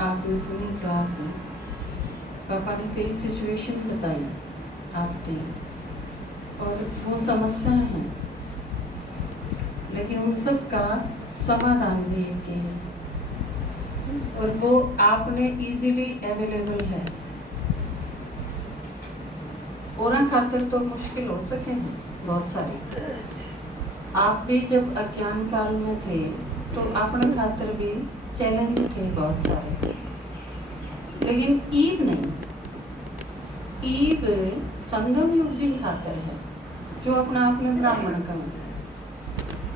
आपने सुनी क्लास है, पापा ने कई सिचुएशन बताई आपने, और वो समस्या है, लेकिन उन सब का समाधान भी एक ही है, और वो आपने इजीली अवेलेबल है। और खातिर तो मुश्किल हो सके हैं बहुत सारे। आप भी जब अज्ञान काल में थे तो अपने खातिर भी चैलेंज थे बहुत सारे, लेकिन ईव नहीं। ईव संगम युग जिन खातिर है जो अपना आप में ब्राह्मण का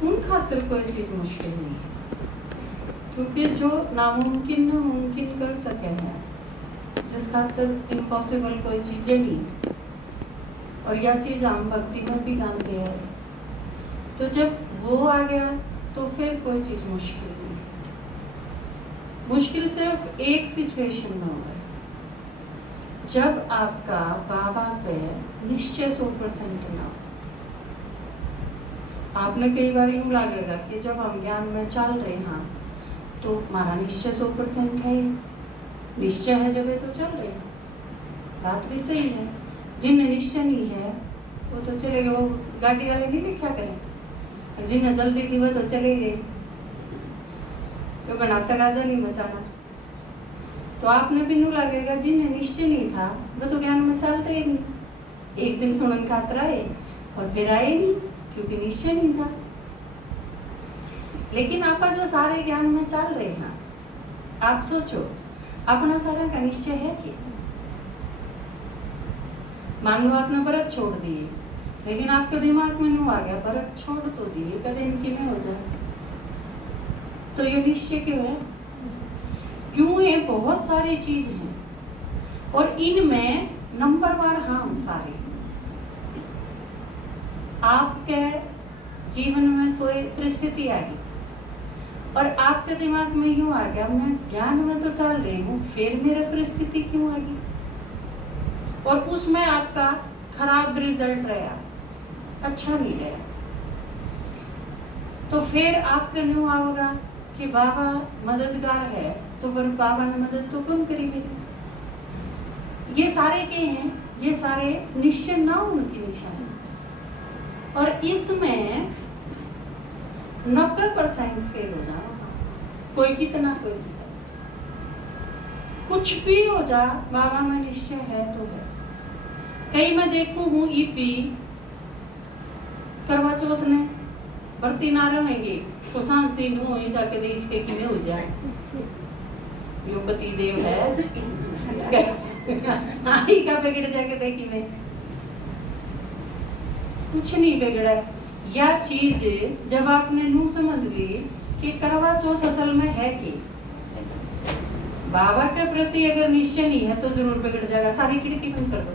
उन खातिर कोई चीज मुश्किल नहीं है, क्योंकि जो नामुमकिन न मुमकिन कर सके हैं, जिस खातिर इम्पॉसिबल कोई चीजें नहीं, और यह चीज हम भक्ति में भी जानते हैं। तो जब वो आ गया तो फिर कोई चीज मुश्किल नहीं। मुश्किल सिर्फ एक सिचुएशन में हुआ है, जब आपका बाबा पे निश्चय 100% ना। आपने कई बार यूं लगेगा कि जब हम ज्ञान में चल रहे हैं तो हमारा निश्चय 100% है, निश्चय है जब तो चल रहे हैं। बात भी सही है। जिन्हें निश्चय नहीं है वो तो चले गए, वो गाड़ी वाले नहीं लिखा करें, जिन्हें जल्दी थी वो तो चले गए, तो गणाता राजा नहीं बचाना। तो आपने भी नू लगेगा जिन्हें निश्चय नहीं था वो तो ज्ञान में चलते ही नहीं, एक दिन सुनन खातर आए और फिर आए नहीं, क्योंकि निश्चय नहीं था। लेकिन आप जो सारे ज्ञान में चल रहे हैं, आप सोचो अपना सारा का निश्चय है कि मान लो आपने व्रत छोड़ दिए, लेकिन आपके दिमाग में नू आ गया व्रत छोड़ तो दिए, कदे इनकी में हो जाए, तो ये निश्चय क्यों है? क्यों? ये बहुत सारी चीज हैं और इनमें नंबरवार हम सारे। आपके जीवन में कोई परिस्थिति आ गई और आपके दिमाग में यूं आ गया मैं ज्ञान में तो चल रही हूँ, फिर मेरा परिस्थिति क्यों आ गई, और उसमें आपका खराब रिजल्ट रहा, अच्छा नहीं रहा, तो फिर आपके न्यू आओगा कि बाबा मददगार है तो फिर बाबा ने मदद तो कौन करी मेरी। ये सारे के हैं, ये सारे निश्चय ना उनकी निशानी, और इसमें 90% फेल हो जाओ, कोई कितना कोई कितना, कुछ भी हो जा बाबा में निश्चय है तो है। कई मैं देखू हूँ ईपी करवा चौथ ने भर्ती ना रहेंगे तो सांस दिन हो जाके देश के किने हो जाए, यो पति देव है इसका आई का बिगड़ जाके देखी में कुछ नहीं बिगड़ा। यह चीज जब आपने नू समझ ली कि करवा चौथ असल में है कि बाबा के प्रति अगर निश्चय नहीं है तो जरूर बिगड़ जाएगा। सारी खिड़की बंद कर दो,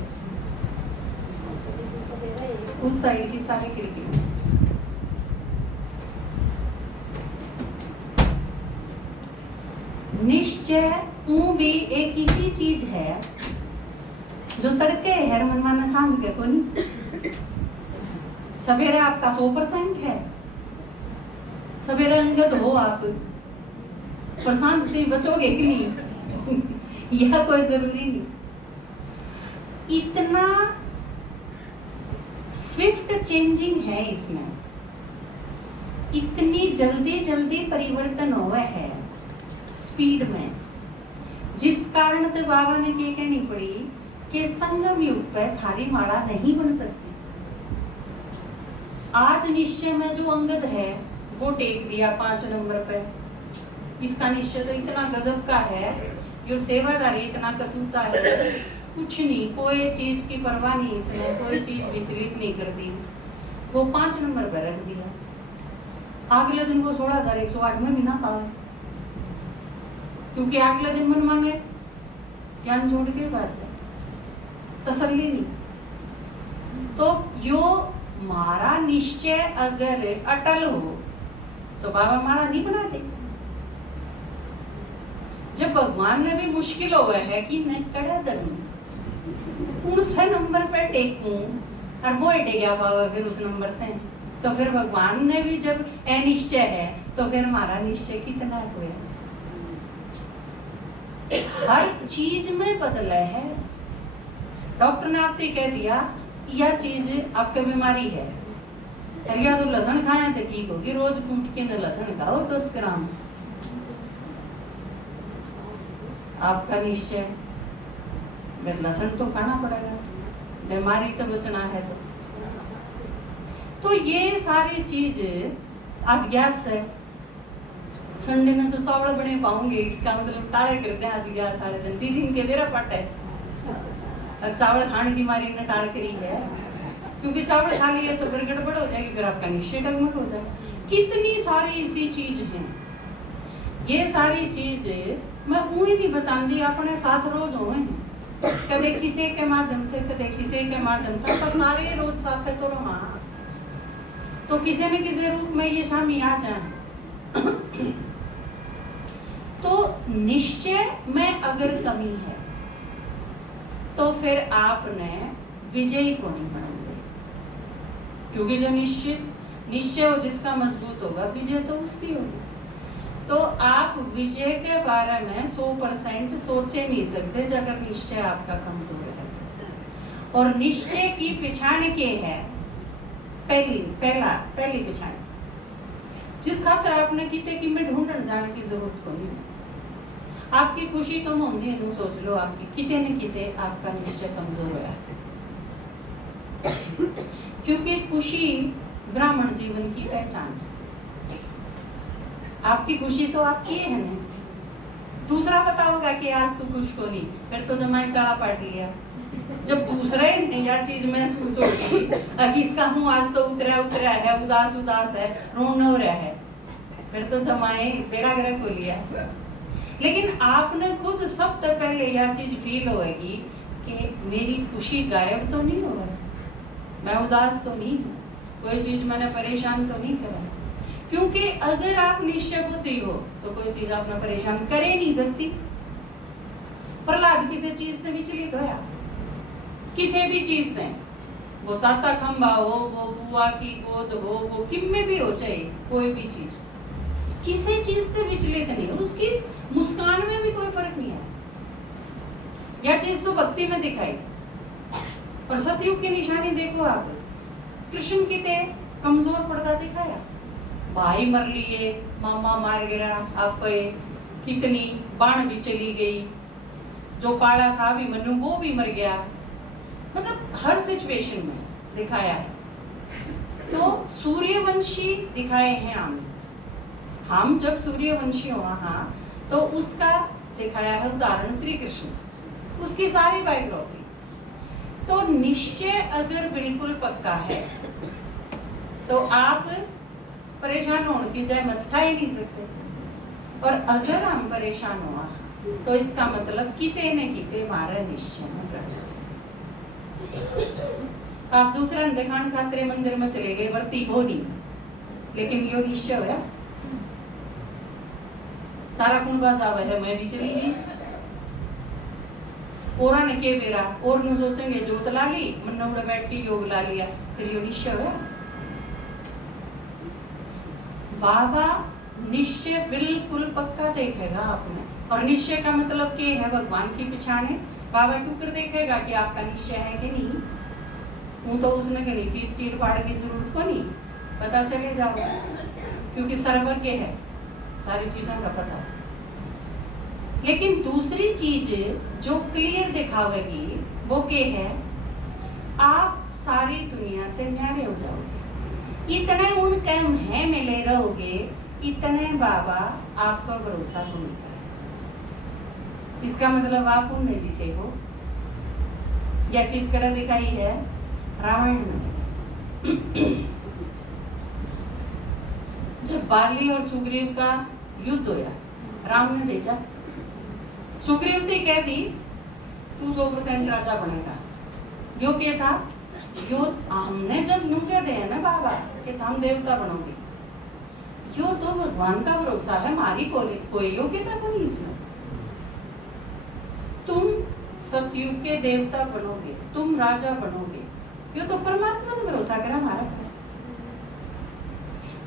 उस साइड की सारी खिड़की। निश्चय वो भी एक ऐसी चीज है जो तड़के है मनमाना सांझ के को नहीं। सवेरे आपका 100% है, सवेरे अंगद हो आप, पर सांझ से बचोगे कि नहीं यह कोई जरूरी नहीं। इतना स्विफ्ट चेंजिंग है इसमें, इतनी जल्दी जल्दी परिवर्तन हुआ है स्पीड में, जिस कारण तो बाबा ने क्या कहनी पड़ी कि संगम युग पर थारी माला नहीं बन सकती। आज निश्चय में जो अंगद है वो टेक दिया 5 नंबर पे, इसका निश्चय तो इतना गजब का है, जो सेवादारी इतना कसूता है, कुछ नहीं, कोई चीज की परवाह नहीं, इसने कोई चीज विचलित नहीं कर दी, वो 5 नंबर पर रख दिया। अगले दिन वो 16,108 में भी ना पावे, क्योंकि अगले दिन मन मांगे ज्ञान जोड़ के बात जाए, तसल्ली नहीं। तो यो मारा निश्चय अगर अटल हो तो बाबा मारा नहीं बनाते। जब भगवान ने भी मुश्किल हुआ है कि मैं कड़ा करूं, उस नंबर पे टेकूं और वो अटे गया बाबा फिर उस नंबर पे, तो फिर भगवान ने भी जब अनिश्चय है तो फिर हमारा निश्चय कितना हुआ? हर चीज में बदला है। डॉक्टर ने आपसे कह दिया यह चीज आपके बीमारी है, या तो लहसुन खाना तो ठीक होगी, रोज कूट के न लहसुन खाओ 10 ग्राम। आपका निश्चय लहसुन तो खाना पड़ेगा, बीमारी तो बचना है। तो ये सारी चीज आज गैस है, संडे में तो चावल बने पाऊंगे, इसका मतलब टाले करते हैं आज गैस सारे दिन 3 दिन के मेरा पट है। चावल खाने की बीमारी ने टाल करी है, क्योंकि चावल खा लिए तो फिर गड़बड़ हो जाएगी, फिर आपका निश्चय डगमग हो जाए। कितनी सारी ऐसी चीज हैं। ये सारी चीज मैं ही नहीं बताती, अपने साथ रोज हुए हैं, कदे किसी के माध्यम से कदे किसी के माध्यम से, पर सारे रोज साथ है। तो हाँ, तो किसी न किसी रूप में ये शामी आ जाए। तो निश्चय में अगर कमी है तो फिर आपने विजयी को नहीं बनाएंगे, क्योंकि जो निश्चय हो जिसका मजबूत होगा, विजय तो उसकी होगी। तो आप विजय के बारे में 100% सोचे नहीं सकते अगर निश्चय आपका कमजोर है। और निश्चय की पहचान के है पहली पहचान, जिस खातर आपने किते कि में ढूंढने जाने की जरूरत को नहीं है। आपकी खुशी कम होगी, सोच लो आपकी किते न किते आपका निश्चय कमजोर है। क्योंकि खुशी ब्राह्मण जीवन की पहचान है। आपकी खुशी तो आपकी है ना। दूसरा पता होगा कि आज तो खुश को नहीं, फिर तो जमाई चाड़ा पाट लिया। जब दूसरा ही यह चीज महसूस होगी कि इसका मुंह आज तो उतरा है, उदास है, रोन हो रहा है, फिर तो जमाए बेड़ा गर्क हो लिया। लेकिन आपने खुद सबसे पहले यह चीज फील होगी कि मेरी खुशी गायब तो नहीं हो रहा, मैं उदास तो नहीं हूँ, कोई चीज मैंने परेशान तो नहीं करा। क्योंकि अगर आप निश्चय बुद्धि हो तो कोई चीज आपने परेशान कर ही नहीं सकती। प्रहलाद किसी चीज से विचलित होया, किसी भी चीज से, वो ताता खंबा हो, वो बुआ की गोद हो, वो किम में भी हो, चाहे कोई भी चीज, किसी चीज से विचलित नहीं, उसकी मुस्कान में भी कोई फर्क नहीं है। यह चीज तो भक्ति में दिखाई। और सतयुग की निशानी देखो आप, कृष्ण की ते कमजोर पर्दा दिखाया, भाई मर लिए, मामा मार गया, आप कितनी बाण भी चली गई, जो पाला था भी मनु वो भी मर गया, मतलब हर सिचुएशन में दिखाया है। तो सूर्यवंशी दिखाए हैं हम जब सूर्यवंशी हो वहां तो उसका दिखाया है उदाहरण श्री कृष्ण, उसकी सारी बायोग्राफी। तो निश्चय अगर बिल्कुल पक्का है तो आप परेशान होने की जहमत उठा ही नहीं सकते। और अगर हम परेशान हुआ तो इसका मतलब किते न किते हमारा निश्चय में प्रकट है। आप दूसरा दिखान खातिर मंदिर में चले गए, वर्ती हो नहीं, लेकिन यो निश्चय हो सारा कुंभा जावे है, मैं भी चली गई। और ने के बेरा और न सोचेंगे जोत ला ली, मन उड़े बैठ के योग ला लिया, फिर यो निश्चय हो। बाबा निश्चय बिल्कुल पक्का देखेगा आपने। और निश्चय का मतलब क्या है? भगवान की पिछाने बाबा क्यों कर देखेगा कि आपका निश्चय है कि नहीं। वो तो उसने कहीं चीर चीर फाड़ की जरूरत को नहीं, पता चले जाओ, क्योंकि सर्वज्ञ है, सारी चीजों का पता। लेकिन दूसरी चीज जो क्लियर दिखावेगी वो क्या है? आप सारी दुनिया से न्यारे हो जाओगे, इतने उन कम है मिले रहोगे, इतने बाबा आपका भरोसा तो मिलता है। इसका मतलब आप उनने जिसे हो। यह चीज कड़ा दिखाई है रामायण में। जब बाली और सुग्रीव का युद्ध होया, राम ने भेजा, सुग्रीव ने कह दी तू 100% राजा बनेगा। यो क्या था? यो हमने जब नु कह दिया ना बाबा कि हम देवता बनोगे, यो तो भगवान का भरोसा है, हमारी कोई योग्यता को नहीं इसमें। तुम सतयुग के देवता बनोगे, तुम राजा बनोगे, यो तो परमात्मा ने भरोसा करा हमारा।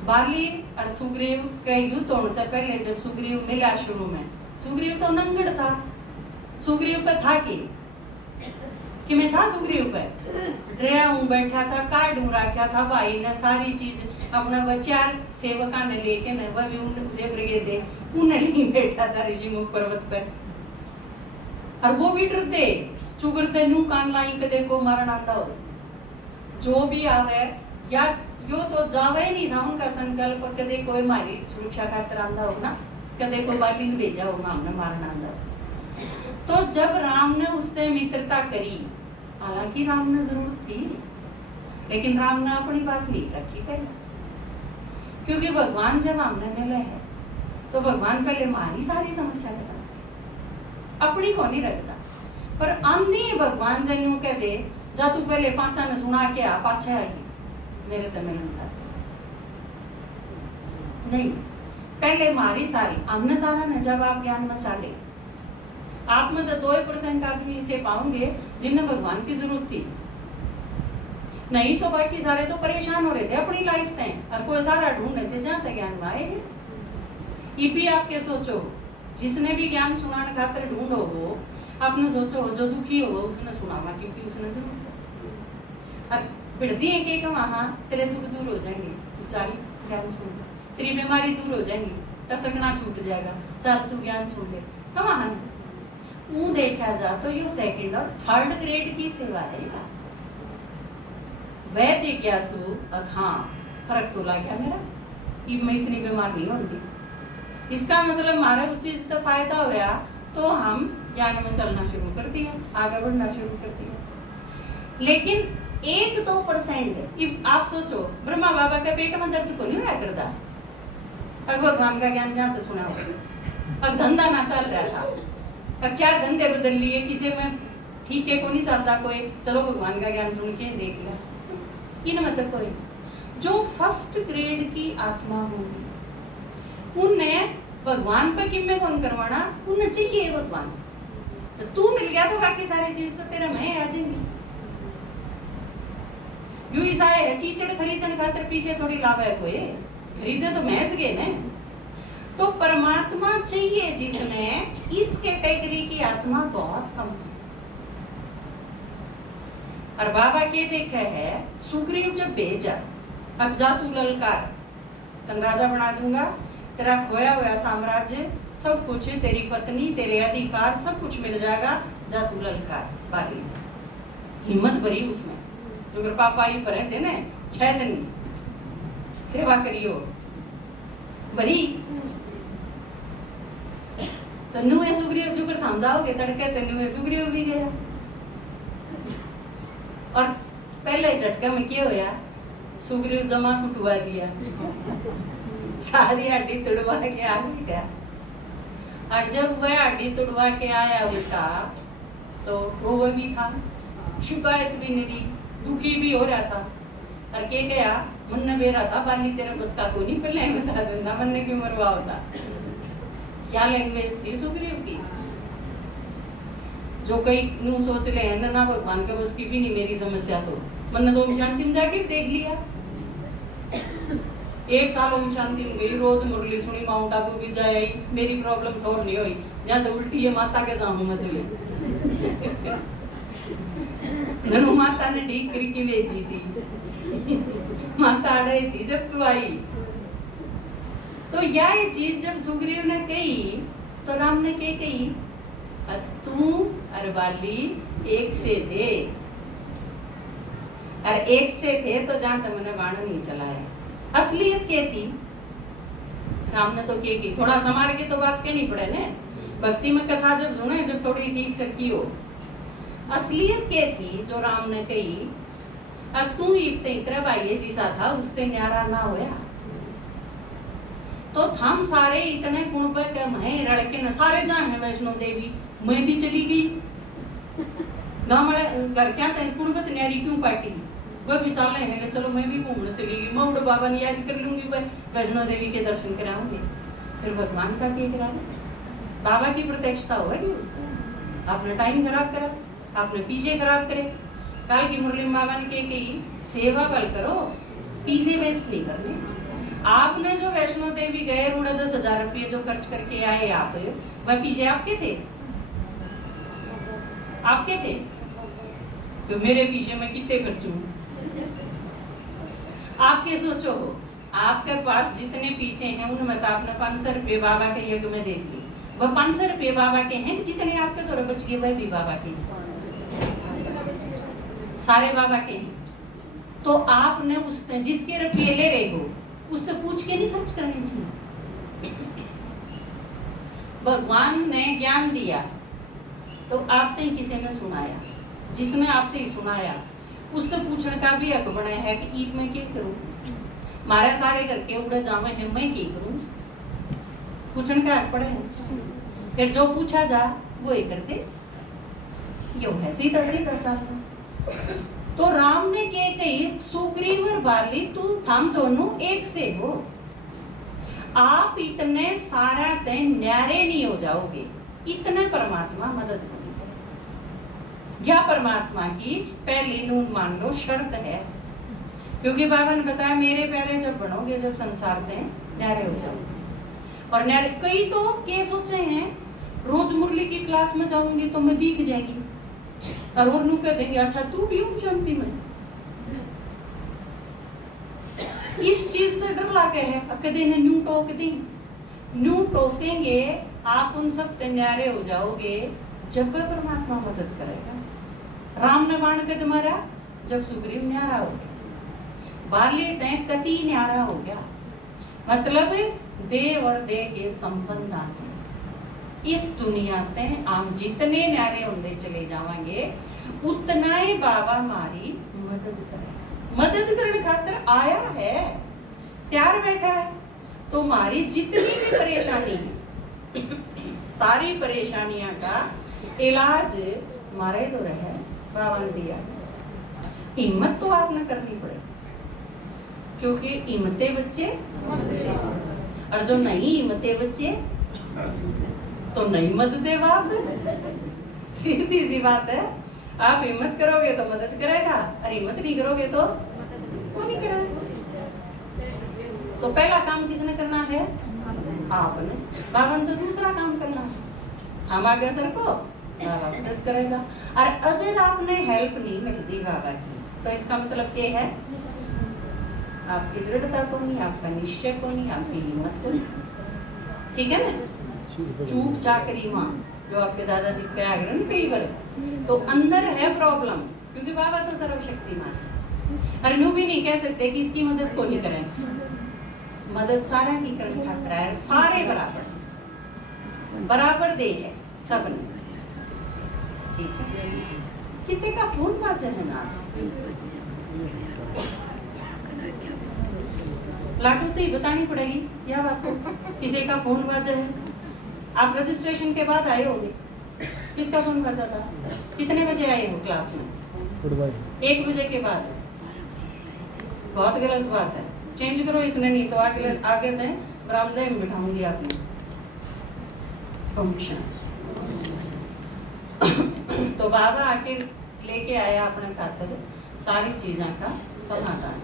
बाली और सुग्रीव के युद्ध होने से पहले जब सुग्रीव मिला शुरू में, सुग्रीव तो नंगड़ था, सुग्रीव पे था कि मैं था सुग्रीव पे डरा हूँ बैठा था, काट ढूंढ रखा था भाई ने सारी चीज अपना बचार सेवका ने लेके न वह भी उनसे ब्रिगेड दे उन्हें नहीं बैठा था ऋषिमुख पर्वत पर, और वो भी डरते चुगरते नू कान लाई के देखो मरण आता हो जो भी आवे, या यो तो जावे ही नहीं था उनका संकल्प कदे कोई मारी सुरक्षा खातिर आंदा हो ना, कदे कोई बाली ने भेजा होगा हमने मारना आंदा। तो जब राम ने उससे मित्रता करी, हालांकि राम ने जरूरत थी, लेकिन राम ने अपनी बात नहीं रखी पहले, क्योंकि भगवान जब हमने मिले हैं तो भगवान पहले हमारी सारी समस्या बताते, अपनी को नहीं रखता। पर आंधी भगवान जन यूं कह दे जा तू पहले पांचा ने सुना के आ पाछे आई मेरे तो मिलता नहीं, पहले हमारी सारी हमने सारा न जब आप ज्ञान में चाले, आप में तो 2% आदमी से पाओगे जिन्हें भगवान की जरूरत थी, नहीं तो बाकी सारे तो परेशान हो रहे थे अपनी लाइफ में, और कोई सारा ढूंढ रहे थे जहाँ तक ज्ञान में आएंगे। ये भी आपके सोचो, जिसने भी ज्ञान सुनाने खातिर ढूंढो हो, आपने सोचो जो दुखी हो उसने सुनावा क्योंकि उसने जरूरत है। अब बिड़ती है कि वहाँ तेरे दुख दूर हो जाएंगे, तू चल ज्ञान सुन, तेरी बीमारी दूर हो जाएंगी, टसकना छूट जाएगा, चल तू ज्ञान सुन ले। वहाँ वो देखा जा तो ये सेकंड और थर्ड ग्रेड की सेवा है यार। वह जिज्ञासु हाँ फर्क तो लग गया मेरा, कि मैं इतनी बीमार नहीं होंगी, इसका मतलब हमारा उस चीज का फायदा हुआ तो हम ज्ञान में चलना शुरू कर दिया, आगे बढ़ना शुरू कर दिया। लेकिन 1-2% आप सोचो, ब्रह्मा बाबा के पेट में दर्द को नहीं हुआ करता, अब भगवान का ज्ञान जहाँ पे सुना, अब धंधा ना चल रहा था, अब 4 धंधे बदल लिए, किसी में ठीक है को नहीं चलता कोई, चलो भगवान का ज्ञान सुन के देख लिया, इन मतलब कोई जो फर्स्ट ग्रेड की आत्मा होगी उन्हें भगवान पे किम्मे कौन करवाना, उन्हें चाहिए भगवान, तो तू मिल गया तो बाकी सारी चीज तो तेरा मैं आ जाएंगी। यूं ही सारे है चीचड़ खरीदने खातिर पीछे थोड़ी लाभ है कोई, खरीदे तो महज गए ना। तो परमात्मा चाहिए जिसमें इस कैटेगरी की आत्मा बहुत कम है। और बाबा के देखा है सुग्रीव जब भेजा, अब जा तू ललकार, तन राजा बना दूंगा, तेरा खोया हुआ साम्राज्य सब कुछ, तेरी पत्नी तेरे अधिकार सब कुछ मिल जाएगा, जा तू ललकार। बाली हिम्मत भरी उसमें, जो पापा ही पर थे ना 6 दिन सेवा करियो भरी, तन्नू है सुग्रीव जो कर थाम जाओगे तड़के, तन्नू है सुग्रीव भी गया। और पहले झटका में क्या होया, सुग्रीव जमा कुटवा दिया, सारी हड्डी तोड़वा के आ गया। और जब वह हड्डी तोड़वा के आया उल्टा, तो वो भी था, शिकायत भी नहीं, दुखी भी हो रहा था, और के गया मन ने बेरा था बाली तेरे बस का को नहीं, पहले बता देना मन ने क्यों मरवा होता। क्या लैंग्वेज थी सुग्रीव की, जो कई नू सोच ले हैं ना भगवान के बस की भी नहीं मेरी समस्या, तो मन तो ओम शांति में जाके देख लिया। 1 साल ओम शांति में गई, रोज मुरली सुनी, माउंट आबू भी जाए, मेरी प्रॉब्लम सॉल्व नहीं हुई, जहाँ तो उल्टी है माता के जाऊँ मतलब ननु माता ने ठीक करके भेजी थी, माता अड़ाई थी जब तू आई। तो यह चीज जब सुग्रीव ने कही तो राम ने क्या कही, तू और बाली एक से थे, और एक से थे तो जहां तक मैंने बाण नहीं चलाया। असलियत क्या थी, राम ने तो क्या की, थोड़ा संभाल के तो बात कहनी पड़े ने, भक्ति में कथा जब सुने जब थोड़ी ठीक से की हो। असलियत क्या थी जो राम ने कही, अब तू इतना भाई जिसा था उससे न्यारा ना होया, तो हम सारे इतने गुण पे कम है, लड़के न सारे जाने वैष्णो देवी, मैं भी चली गई गाँव वाले घर क्या गुण पे न्यारी क्यों पार्टी, वह भी चाले हैं, चलो मैं भी घूमने चली गई, मैं उड़ बाबा ने याद कर लूंगी, वैष्णो देवी के दर्शन कराऊंगी। फिर भगवान का क्या करा, बाबा की प्रत्यक्षता होगी उसका, आपने टाइम खराब करा, आपने पीछे खराब करे। काल की मुरली बाबा ने क्या कही, सेवा बल करो, पीछे वेस्ट नहीं करने। आपने जो वैष्णो देवी गए, 10,000 रुपये जो खर्च करके आए आप, वह पीछे आपके थे? आपके थे? तो मेरे पीछे मैं कितने खर्चूं? आपके सोचो, आपके पास जितने पीछे हैं उनमें तो आपने 500 रुपये बाबा के यज्ञ में दे दिए। वह 500 रुपये बाबा के हैं, जितने आपके तो बच गए वह भी बाबा के हैं, सारे बाबा के हैं। तो आपने उस जिसके रुपये ले रहे हो उससे पूछ के नहीं खर्च करने चाहिए। भगवान ने ज्ञान दिया तो आपने ही किसी ने सुनाया, जिसने आपने ही सुनाया उससे पूछने का भी हक बना है कि ईद में क्या करूं, मारे सारे करके उड़ जावे है, मैं क्या करूं? पूछने का हक पड़े है। फिर जो पूछा जा वो ही करते, यो है सीधा सीधा चलना। तो राम ने क्या कही, सुग्रीव और बाली तू हम दोनों एक से हो। आप इतने सारा दिन न्यारे नहीं हो जाओगे, इतने परमात्मा मदद करेंगे। या परमात्मा की पहली नून मान लो शर्त है, क्योंकि बाबा ने बताया मेरे प्यारे जब बनोगे, जब संसार में न्यारे हो जाओगे। और न्यारे कई तो क्या सोचे हैं, रोज मुरली की क्लास में जाऊंगी तो मैं दिख जाएगी, और उन्होंने कह देंगे अच्छा तू भी हूँ शांति में। इस चीज से डर लागे है, कदे ने न्यू टोक दी, न्यू टोकेंगे आप उन सब न्यारे हो जाओगे जब वह परमात्मा मदद करेगा। राम ने बाण कद मारा जब सुग्रीव न्यारा हो गया, बाली ने कति न्यारा हो गया। मतलब देव और देह के संबंध आते हैं इस दुनिया में। हम जितने न्यारे होते चले जाएंगे उतना ही बाबा हमारी मदद करेगा। मदद करने खातिर आया है, तैयार बैठा है। तो हमारी जितनी भी परेशानी है, सारी परेशानियां का इलाज हमारे तो रहे बाबा ने दिया। हिम्मत तो आपने करनी पड़ेगी, क्योंकि हिम्मते बच्चे, और जो नहीं हिम्मते बच्चे तो नहीं मदद दे बाप। सीधी सी बात है, आप हिम्मत करोगे तो मदद करेगा, और हिम्मत नहीं करोगे तो वो नहीं करेगा। तो पहला काम किसने करना है? आपने। बाबा ने तो दूसरा काम करना है, हम आगे सर को बाबा मदद करेगा। और अगर आपने हेल्प नहीं मिलती बाबा की तो इसका मतलब क्या है? आपकी दृढ़ता को नहीं, आपका निश्चय को नहीं, आपकी हिम्मत को नहीं। ठीक है ना? चूक चाकरी मां जो आपके दादाजी कहा गए ना कई बार, तो अंदर है प्रॉब्लम, क्योंकि बाबा तो सर्वशक्तिमान है। और यूं भी नहीं कह सकते कि इसकी मदद को नहीं करें, मदद सारा की करने खातिर है, सारे बराबर बराबर दे है सब ने। ठीक है? किसी का फोन बाजा है ना आज? लाडू तो ही बतानी पड़ेगी या बात को, किसी का फोन बाजा है। आप रजिस्ट्रेशन के बाद आए होंगे, किसका फोन बजा था? कितने बजे आए हो क्लास में? 1 बजे के बाद। बहुत गलत बात है, चेंज करो इसने, नहीं तो आगे मैं बरामदे में बिठाऊंगी आपने। तो बाबा आके लेके आया अपने खातिर सारी चीजों का समाधान।